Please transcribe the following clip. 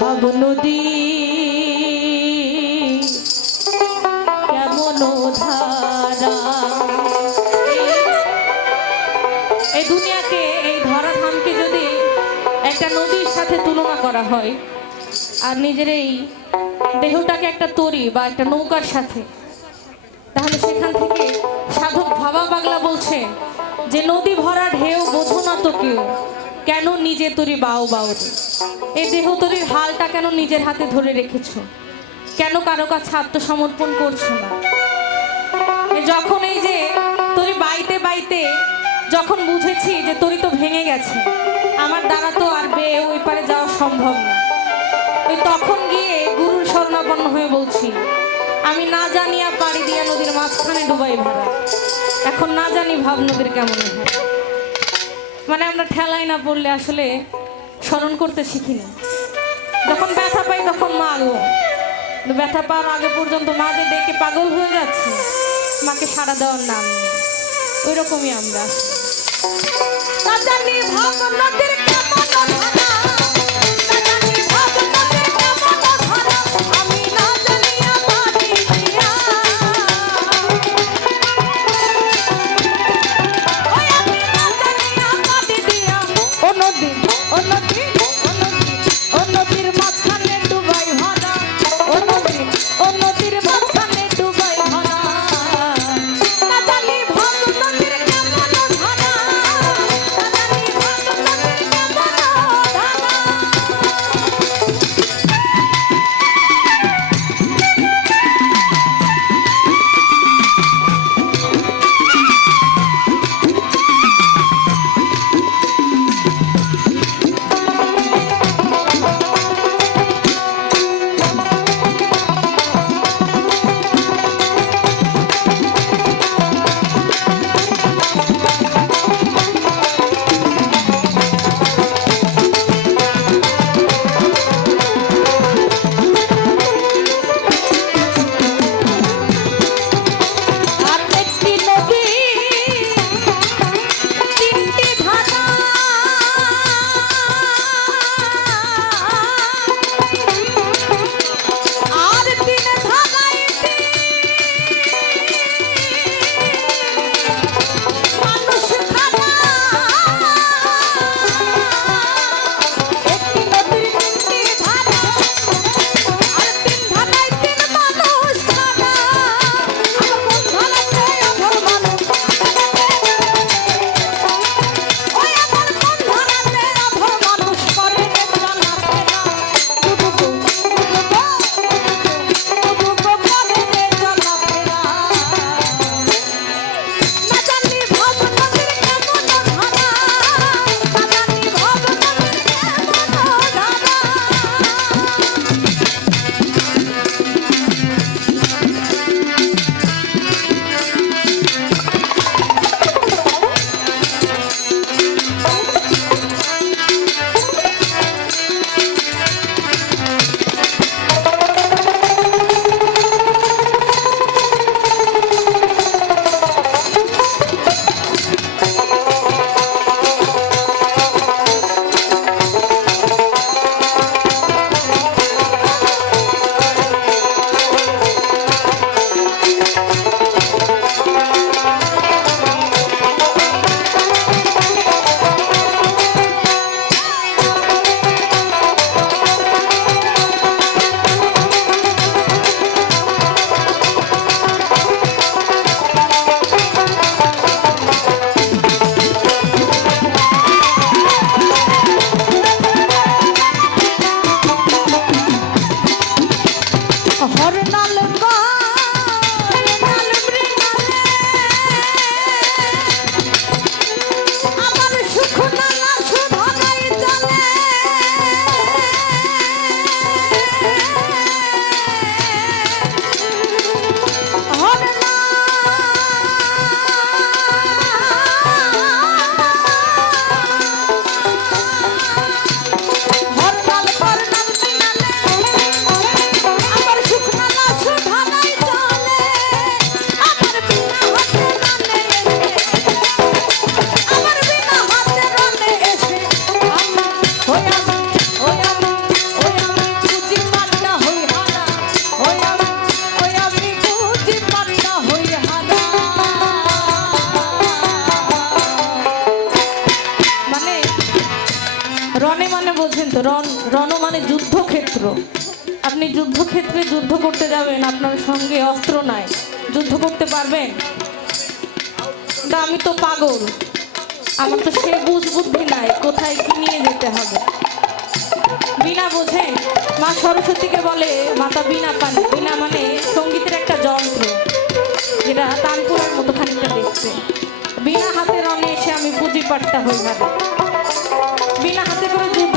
ভাব নদী কেমন ধারা। এই দুনিয়াকে, এই ধরাধামকে যদি একটা নদীর সাথে তুলনা করা হয় আর নিজের এই দেহটাকে একটা তরি বা একটা নৌকার সাথে, তাহলে সেখান থেকে সাধক ভাবা পাগলা বলছে যে নদী ভরা ঢেউ বোঝো না তো কেউ, কেন নিজে তরি বাও বাও রে। এই দেহ তরির হালটা কেন নিজের হাতে ধরে রেখেছো, কেন কারো কাছে আত্মসমর্পণ করছো না। যখন এই যে তরি বাইতে বাইতে যখন বুঝেছি যে তরি তো ভেঙে গেছে, আমার দ্বারা তো আর বেয়ে ওই পারে যাওয়া সম্ভব না, ওই তখন গিয়ে গুরুর শরণাপন্ন হয়ে বলছি, আমি না জানিয়া পাড়ি দিয়া নদীর মাঝখানে ডুবাই ভরা, এখন না জানি ভাব নদীর কেমন হয়। মানে আমরা ঠেলাই না পড়লে আসলে স্মরণ করতে শিখিনি। যখন ব্যথা পাই তখন মা গো, ব্যথা পাওয়ার আগে পর্যন্ত মা যে ডেকে পাগল হয়ে যাচ্ছে, মাকে সাড়া দেওয়ার নাম নেই। ওই রকমই আমরা। না জানি ভাব নদীর কেমন ধারা, না জানি ভাব নদীর কেমন ধারা, আমি না জানিয়া পাড়ি দিয়া, ওই আমি না জানিয়া পাড়ি দিয়া, ও নদী ও নদী ও নদী ও নদীর মাঝখানে ডুবাই ভরা, ও নদী ও নদীর মাঝখানে ডুবাই ভরা। না জানি ভাব নদীর কেমন ধারা, না জানি ভাব নদীর কেমন ধারা, রণ মানে যুদ্ধক্ষেত্র। আপনি যুদ্ধক্ষেত্রে যুদ্ধ করতে যাবেন, আপনার সঙ্গে অস্ত্র নাই, যুদ্ধ করতে পারবেন? কিন্তু আমি তো পাগল, আমার তো সে বুঝ বুদ্ধি নাই কোথায় কি নিয়ে যেতে হবে। বীণা বোঝেন? মা সরস্বতীকে বলে মাতা বীণা পানি। বীণা মানে সঙ্গীতের একটা যন্ত্র, যেটা তানপুরার মতো খানিকটা দেখতে। বীণা হাতে রণে এসে আমি পুঁজি পাট্টা হয়ে যাবে। বিনা হাতে করে যুদ্ধ